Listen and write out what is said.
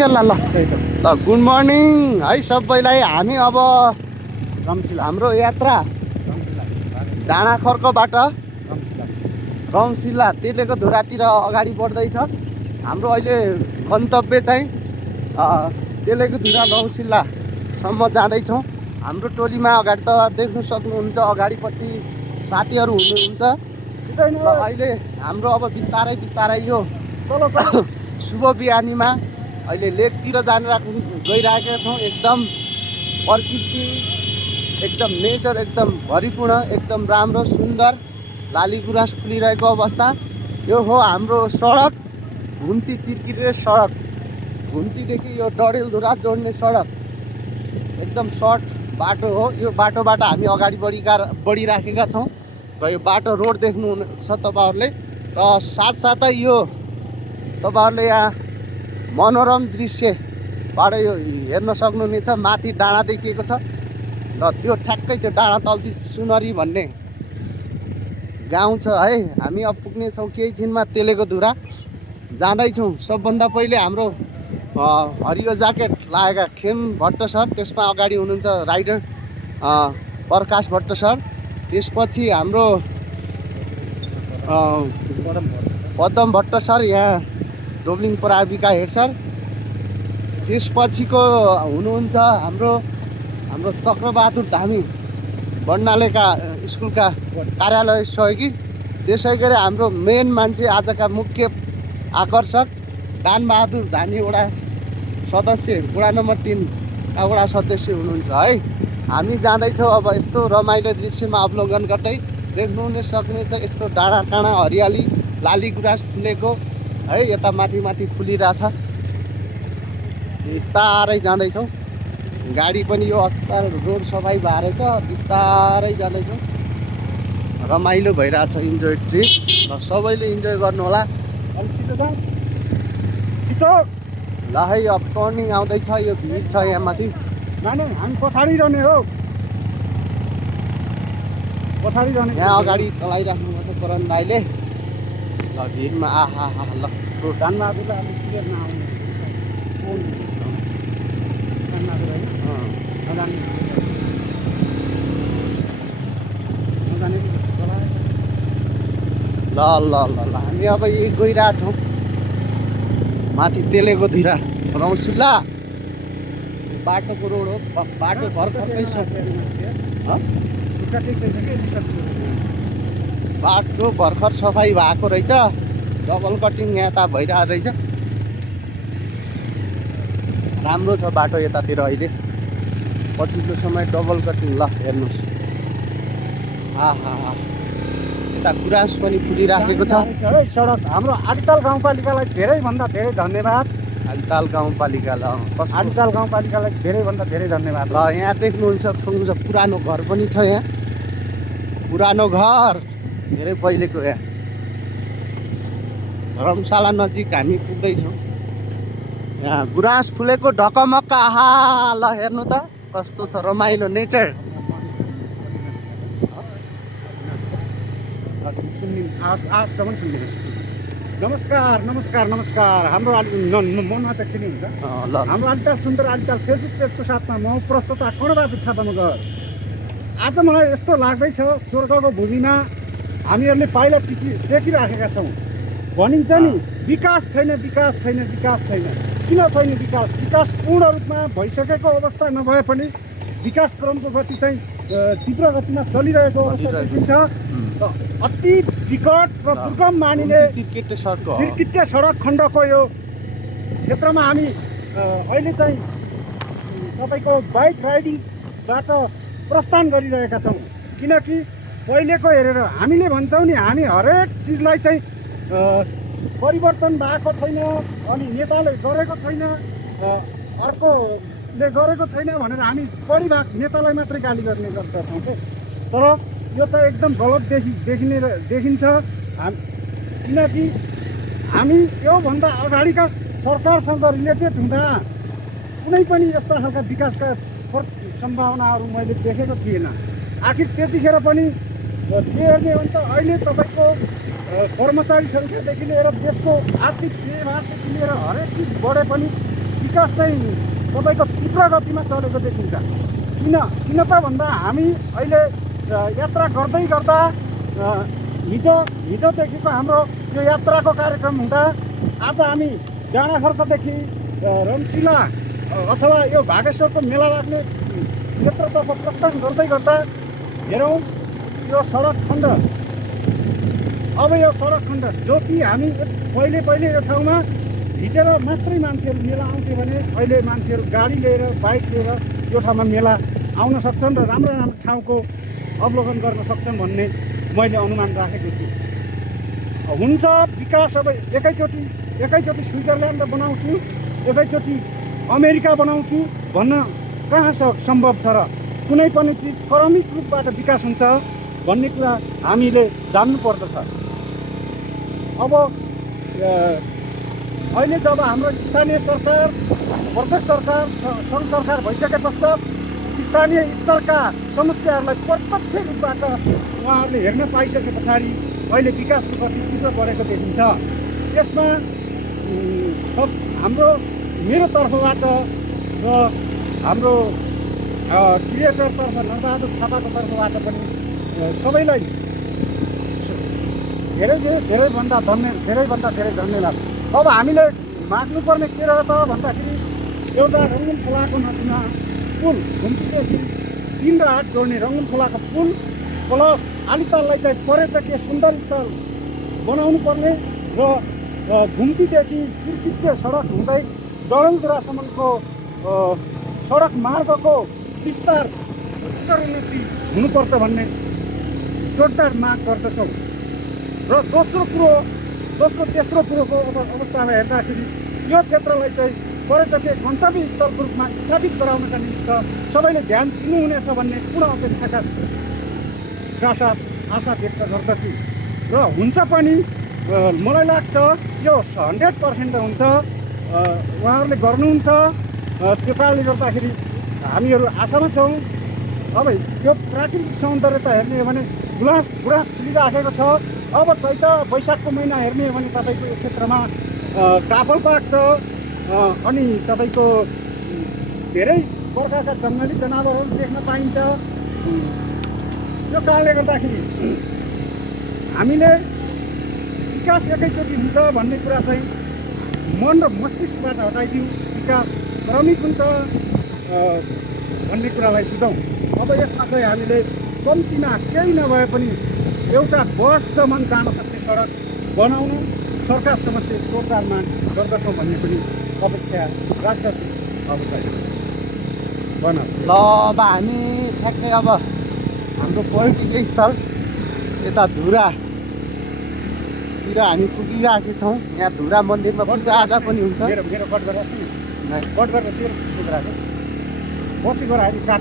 खेल्ला ल ल good morning है सबैलाई। हामी अब हाम्रो यात्रा डाँडाखर्कबाट रौसिल्ला तेलेको धुरातिर अगाडि बढ्दैछ। हाम्रो अहिले गन्तव्य चाहिँ तेलेको धुरा रौसिल्लासम्म जाँदैछौँ। हाम्रो टोलीमा अगाडि त देख्न सक्नुहुन्छ अगाडिपट्टि साथीहरू हुनुहुन्छ। अहिले हाम्रो अब बिस्तारै बिस्तारै यो शुभ बिहानीमा अहिले लेकतिर गइरहेका छौँ। एकदम प्रकृति एकदम नेचर एकदम भरिपूर्ण एकदम राम्रो सुन्दर लाली गुराँस फुलिरहेको अवस्था। यो हो हाम्रो सडक, घुम्ती चिर्किरे सडक। घुम्तीदेखि यो डडेलधुरा जोड्ने सडक एकदम सर्ट बाटो हो। यो बाटोबाट हामी अगाडि बढिराखेका छौँ र यो बाटो रोड देख्नुहुन्छ तपाईँहरूले। र साथसाथै यो तपाईँहरूले यहाँ मनोरम दृश्यबाट यो हेर्न सक्नुहुनेछ। माथि डाँडा देखिएको छ र त्यो ठ्याक्कै त्यो डाँडा तल्ती सुनरी भन्ने गाउँ छ है। हामी अब पुग्नेछौँ केही छिनमा तेलेको धुरा जाँदैछौँ। सबभन्दा पहिले हाम्रो हरियो ज्याकेट लागेका खेम भट्ट सर, त्यसमा अगाडि हुनुहुन्छ राइडर प्रकाश भट्ट सर। त्यसपछि हाम्रो पदम भट्ट सर, यहाँ डोब्लिङ प्राविका हेड सर। त्यसपछिको हुनुहुन्छ हाम्रो चक्रबहादुर धामी बन्नालेका स्कुलका कार्यालय सहयोगी। त्यसै गरी हाम्रो मेन मान्छे आजका मुख्य आकर्षक दानबहादुर धामी वडा सदस्य, वडा नम्बर 3 का वडा सदस्य हुनुहुन्छ है। हामी जाँदैछौँ अब यस्तो रमाइलो दृश्यमा अवलोकन गर्दै। देख्नु सक्नेछ यस्तो डाँडा काँडा हरियाली लाली गुराँस फुलेको है। यता माथि माथि फुलिरहेछ। बिस्तारै जाँदैछौँ। गाडी पनि यो अस्पताल रोड सफाइ भएर छ, बिस्तारै जाँदैछौँ। रमाइलो भइरहेछ, इन्जोय ट्रिप र सबैले इन्जोय गर्नु होला। ल है अब टर्निङ आउँदैछ, यो भिड छ यहाँ माथि। हामी पछाडि रहने हो, पछाडि रहने। यहाँ अगाडि चलाइराख्नुपर्छ करण दाइले। ल भिडमा आहा ल दानबहादुरलाई अलिक क्लियर नआउने दानबहादुर होइन ल ल ल ल हामी अब यही गइरहेछौँ माथि तेलेको धुरा रौसिल्ला। बाटोको रोड हो, बाटो भर्खरै बाटो भर्खर सफाइ भएको रहेछ। डबल कटिङ यहाँ त भइरहेको रहेछ। राम्रो छ बाटो यतातिर अहिले पछिल्लो समय डबल कटिङ। ल हेर्नुहोस्, आहा यता गुराँस पनि फुलिराखेको छ। सडक हाम्रो आदिताल गाउँपालिकालाई धेरैभन्दा धेरै धन्यवाद। आदिताल गाउँपालिकालाई आदिताल गाउँपालिकालाई धेरैभन्दा धेरै धन्यवाद। ल यहाँ देख्नुहुन्छ पुरानो घर पनि छ। यहाँ पुरानो घर धेरै पहिलेको। यहाँ धर्मशाला नजिक हामी पुग्दैछौँ। यहाँ गुराँस फुलेको ढकमक्क। आहा ल हेर्नु त कस्तो छ रमाइलो नेचर। नमस्कार नमस्कार नमस्कार। हाम्रो मनमा त के हुन्छ हाम्रो आदिताल सुन्दर आदिताल फेसबुक पेजको साथमा म प्रस्तुता कर्णबहादुर थापा मगर। आज मलाई यस्तो लाग्दैछ स्वर्गको भूमिमा हामीहरूले पाइला टेकिराखेका छौँ। भनिन्छ नि विकास छैन, विकास छैन, विकास छैन। किन छैन विकास? विकास पूर्ण रूपमा भइसकेको अवस्था नभए पनि विकास क्रमको गति चाहिँ तीव्र गतिमा चलिरहेको अवस्था देखिन्छ। अति विकट र दुर्गम मानिने चिर्किटे सडक खण्डको यो क्षेत्रमा हामी अहिले चाहिँ तपाईँको बाइक राइडिङबाट प्रस्थान गरिरहेका छौँ। किनकि पहिलेको हेरेर हामीले भन्छौँ नि हामी हरेक चिजलाई चाहिँ परिवर्तन भएको छैन, अनि नेताले गरेको छैन, अर्कोले गरेको छैन भनेर हामी बढी भाग नेतालाई मात्रै गाली गर्ने गर्दछौँ। तर यो त एकदम गलत देखिन्छ। किनकि हामी योभन्दा अगाडिका सरकारसँग रिलेटेड हुँदा कुनै पनि यस्ता खालका विकासका सम्भावनाहरू मैले देखेको थिएन। आखिर त्यतिखेर पनि के हेर्ने भने त अहिले तपाईँको कर्मचारी सङ्ख्यादेखि लिएर देशको आर्थिक व्यवहारदेखि लिएर हरेक चिज बढे पनि विकास चाहिँ तपाईँको तीव्र गतिमा चलेको देखिन्छ। किन त भन्दा हामी अहिले यात्रा गर्दै गर्दा हिजोदेखिको हाम्रो यो यात्राको कार्यक्रम हुँदा आज हामी डाँडाखर्कदेखि रम्सिला अथवा यो भागेश्वरको मेला लाग्ने क्षेत्रतर्फ प्रस्थान गर्दै गर्दा हेरौँ यो सडक खण्ड। अब यो सडक खण्ड जो कि हामी पहिले यो ठाउँमा हिँडेर मात्रै मान्छेहरू मेला आउँथ्यो भने अहिले मान्छेहरू गाडी लिएर बाइक लिएर यो ठाउँमा मेला आउन सक्छन् र राम्रो राम्रो ठाउँको अवलोकन गर्न सक्छन् भन्ने मैले अनुमान राखेको छु। हुन्छ विकास अब एकैचोटि स्विजरल्यान्ड बनाउँछु, एकैचोटि अमेरिका बनाउँछु भन्न कहाँ सम्भव छ र? कुनै पनि चिज क्रमिक रूपबाट विकास हुन्छ भन्ने कुरा हामीले जान्नुपर्दछ। अब अहिले जब हाम्रो स्थानीय सरकार, प्रदेश सरकार, सङ्घ सरकार भइसके पश्चात स्थानीय स्तरका समस्याहरूलाई प्रत्यक्ष रूपबाट उहाँहरूले हेर्न पाइसके पछाडि अहिले विकासको गति तीव्र बढेको देखिन्छ। यसमा मेरो तर्फबाट र हाम्रो क्रिएटरतर्फ नरबहादुर थापाको तर्फबाट पनि सबैलाई धेरैभन्दा धेरै धन्यवाद। अब हामीले माग्नुपर्ने के रह्यो त भन्दाखेरि एउटा रङ्गुन खोलाको नदीमा पुल, घुम्तीदेखि 3 र 8 जोड्ने रङ्गुन खोलाको पुल प्लस आलिताललाई चाहिँ पर्यटकीय सुन्दर स्थल बनाउनु पर्ने र घुम्तीदेखि चिर्किटे सडक हुँदै डडेलधुरासम्मको सडक मार्गको विस्तार उन्नति हुनुपर्छ भन्ने जोडदार माग गर्दछौँ। र तेस्रो कुरोको अवस्थामा हेर्दाखेरि यो क्षेत्रलाई चाहिँ पर्यटकीय गन्तव्य स्थलको रूपमा स्थापित गराउनका निमित्त सबैले ध्यान दिनुहुनेछ भन्ने पूर्ण अपेक्षाका साथ आशा व्यक्त गर्दछु। र हुन्छ पनि मलाई लाग्छ यो 100% हुन्छ, उहाँहरूले गर्नुहुन्छ। त्यो कारणले गर्दाखेरि हामीहरू आशामा छौँ। अब यो प्राकृतिक सौन्दर्यता हेर्ने हो भने गुलास फुलिराखेको छ। अब चैत वैशाखको महिना हेर्ने हो भने तपाईँको यो क्षेत्रमा काफल पाक्छ अनि तपाईँको धेरै प्रकारका जङ्गली जनावरहरू देख्न पाइन्छ। यो कारणले गर्दाखेरि हामीले विकास एकैचोटि हुन्छ भन्ने कुरा चाहिँ मन र मस्तिष्कबाट हटाइदिउँ। विकास क्रमिक हुन्छ भन्ने कुरालाई बुझौँ। अब यसमा चाहिँ हामीले कम्तीमा केही नभए पनि एउटा बससम्म जान सक्ने सडक बनाउनु सरकार समक्ष जोडदार माग गर्दछौँ भन्ने पनि अपेक्षा राख्दछु। अब चाहिँ ल अब हामी ठ्याक्कै अब हाम्रो पर्यटकीय स्थल यता धुरातिर हामी पुगिरहेका छौँ। यहाँ धुरा मन्दिरमा पूजा आजा पनि हुन्छ। मेरो कट गरेर पछि गएर हामी काट